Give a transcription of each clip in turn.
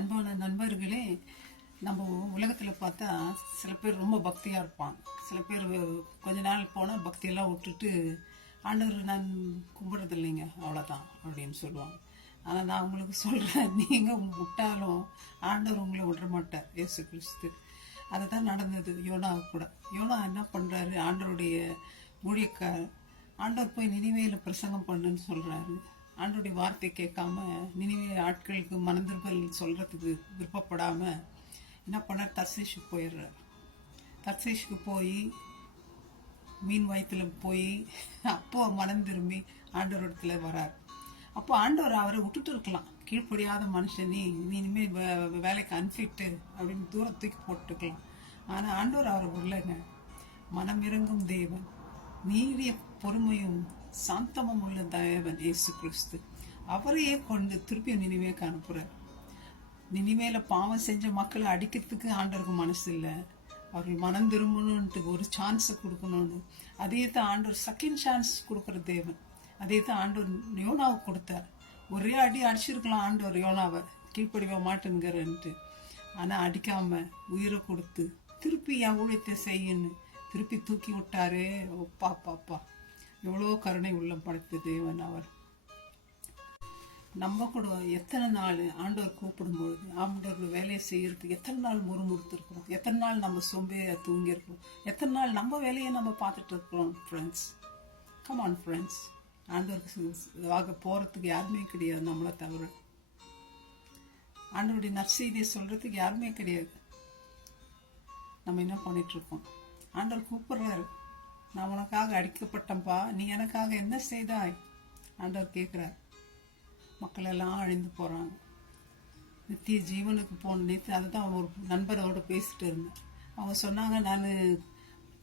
அன்பான நண்பர்களே, நம்ம உலகத்தில் பார்த்தா சில பேர் ரொம்ப பக்தியாக இருப்பாங்க. சில பேர் கொஞ்ச நாள் போனால் பக்தியெல்லாம் விட்டுட்டு ஆண்டவர் நான் கும்பிட்றது இல்லைங்க அவ்வளோதான் அப்படின்னு சொல்லுவாங்க. ஆனால் நான் உங்களுக்கு சொல்கிறேன், நீங்கள் விட்டாலும் ஆண்டவர் உங்களை விட மாட்டார். இயேசு கிறிஸ்து அதை தான் நடந்தது யோனாவுக்கு கூட. யோனா என்ன பண்ணுறாரு, ஆண்டவருடைய ஊழியக்கார் ஆண்டவர் போய் நினிவேயில் பிரசங்கம் பண்ணுன்னு சொல்கிறாரு. ஆண்டோடைய வார்த்தை கேட்காம நினிவே ஆட்களுக்கு மனந்திருப்பல் சொல்கிறதுக்கு விருப்பப்படாமல் என்ன பண்ணார், தர்சீஷுக்கு போயிடுறார். தர்சீஷுக்கு போய் மீன் வயிற்றுல போய் அப்போ மனம் திரும்பி ஆண்டவரிடத்துல வரார். அப்போ ஆண்டவர் அவரை விட்டுட்டு இருக்கலாம், கீழ்ப்படியாத மனுஷன் நீ இனிமேல் வேலைக்கு அன்ஃபிட்டு அப்படின்னு தூரத்துக்கு போட்டுக்கலாம். ஆனால் ஆண்டவர் அவரை விடலைங்க. மனம் இறங்கும் தேவன், நீடிய பொறுமையும் சாந்தமும் உள்ள தேவன் இயேசு கிறிஸ்து அவரையே கொண்டு திருப்பியும் நினிவேக்கு அனுப்புறார். நினிவேல பாவம் செஞ்ச மக்களை அடிக்கிறதுக்கு ஆண்டவருக்கு மனசு இல்லை. அவர்கள் மனம் திரும்பணுன்ட்டு ஒரு சான்ஸ் கொடுக்கணும்னு அதே தான் ஆண்டவர் செகண்ட் சான்ஸ் கொடுக்குற தேவன். அதே தான் ஆண்டவர் யோனாவுக்கு கொடுத்தார். ஒரே அடி அடிச்சிருக்கலாம் ஆண்டவர் யோனாவை, கீழ்ப்படிவ மாட்டேங்கிறன்ட்டு. ஆனால் அடிக்காம உயிரை கொடுத்து திருப்பி என் ஊழியத்தை செய்யன்னு திருப்பி தூக்கி விட்டாரே. ஒப்பா பாப்பா, எவ்வளோ கருணை உள்ளம் படைத்த தேவன் அவர். நம்ம கூட எத்தனை நாள் ஆண்டவர் கூப்பிடும்பொழுது ஆண்டவர் வேலையை செய்யறதுக்கு எத்தனை நாள் முறுமுறுத்துருக்குறோம், எத்தனை நாள் நம்ம சோம்பேறியா தூங்கியிருக்கிறோம், எத்தனை நாள் நம்ம வேலையை நம்ம பார்த்துட்டு இருக்கிறோம். ஃப்ரெண்ட்ஸ், கம் ஆன் ஃப்ரெண்ட்ஸ், ஆண்டவருக்கு போகிறதுக்கு யாருமே கிடையாது நம்மளை தவிர. ஆண்டவருடைய நற்செய்தியை சொல்கிறதுக்கு யாருமே கிடையாது. நம்ம என்ன பண்ணிகிட்ருக்கோம்? ஆண்டவர் கூப்பிட்றாரு, நான் உனக்காக அடிக்கப்பட்டேன்ப்பா, நீ எனக்காக என்ன செய்தாய் ஆண்டவர் கேட்குறார். மக்கள் எல்லாம் அழிந்து போகிறாங்க, நித்திய ஜீவனுக்கு போன நேற்று அதை தான் ஒரு நண்பரோடு பேசிட்டு இருந்தேன். அவங்க சொன்னாங்க, நான்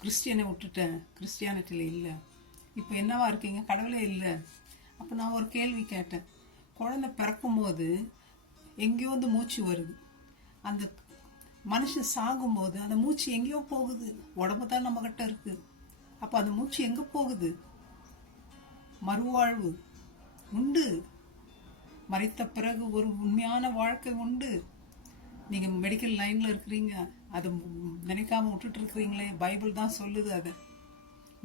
கிறிஸ்டியனை விட்டுட்டேன், கிறிஸ்டியானிட்டியில் இல்லை, இப்போ என்னவா இருக்கீங்க, கடவுளே இல்லை. அப்போ நான் ஒரு கேள்வி கேட்டேன். குழந்தை பிறக்கும்போது எங்கேயோ வந்து மூச்சு வருது, அந்த மனுஷன் சாகும்போது அந்த மூச்சு எங்கேயோ போகுது, உடம்பு தான் நம்மகிட்ட இருக்கு. அப்போ அந்த மூச்சு எங்கே போகுது? மறுவாழ்வு உண்டு, மறித்த பிறகு ஒரு உண்மையான வாழ்க்கை உண்டு. நீங்கள் மெடிக்கல் லைனில் இருக்கிறீங்க, அதை நினைக்காம விட்டுட்டு இருக்கிறீங்களே, பைபிள் தான் சொல்லுது. அதை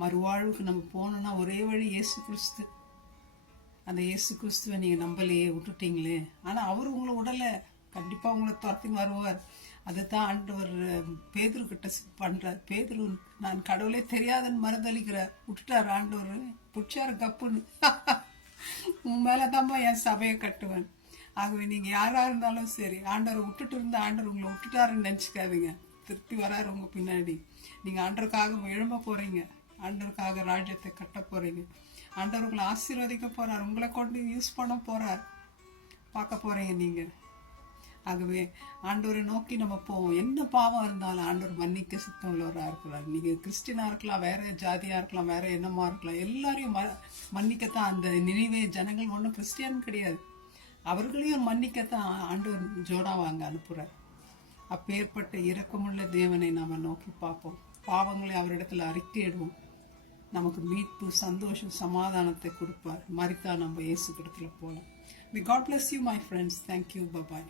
மறுவாழ்வுக்கு நம்ம போனோம்னா ஒரே வழி இயேசு கிறிஸ்து. அந்த இயேசு கிறிஸ்துவை நீங்கள் நம்பலையே, விட்டுட்டீங்களே. ஆனால் அவர் உங்களை விடலை, கண்டிப்பாக உங்களை துரத்தி வருவார். அதுதான் ஆண்டவர் பேதுரு கிட்ட பண்ணுறார். பேதுரு நான் கடவுளே தெரியாதுன்னு மறுதளிக்கிறார், விட்டுட்டார் ஆண்டவர், பிடிச்சாரு கப்புன்னு. உன் மேலே தான்ப்பா என் சபையை கட்டுவேன். ஆகவே நீங்கள் யாராக இருந்தாலும் சரி, ஆண்டவரை விட்டுட்டு இருந்த ஆண்டவர் உங்களை விட்டுட்டாருன்னு நினச்சிக்காதீங்க. திருப்பி வராரு உங்கள் பின்னாடி. நீங்கள் ஆண்டவருக்காக எழும்ப போகிறீங்க, ஆண்டவருக்காக ராஜ்யத்தை கட்ட போகிறீங்க. ஆண்டவர் உங்களை ஆசீர்வதிக்க போகிறார், உங்களை கொண்டு யூஸ் பண்ண போகிறார், பார்க்க போகிறீங்க நீங்கள். ஆகவே ஆண்டவரை நோக்கி நம்ம போவோம். என்ன பாவம் இருந்தாலும் ஆண்டவர் மன்னிக்க சித்தம் உள்ளவராக இருக்கிறார். நீங்கள் கிறிஸ்டினாக இருக்கலாம், வேற ஜாதியாக இருக்கலாம், வேற என்னமா இருக்கலாம், எல்லாரையும் மன்னிக்கத்தான். அந்த நினைவே ஜனங்கள் ஒன்றும் கிறிஸ்டியன் கிடையாது, அவர்களையும் மன்னிக்கத்தான் ஆண்டவர் ஜோனாவாங்க அனுப்புகிறார். அப்பேற்பட்ட இரக்கமுள்ள தேவனை நம்ம நோக்கி பார்ப்போம், பாவங்களை அவரிடத்துல அறிக்கையிடுவோம். நமக்கு மீட்பு, சந்தோஷம், சமாதானத்தை கொடுப்பார். மறித்தா நம்ம இயேசு கிடத்துல போகலாம். God bless you, my friends. Thank you. Bye-bye.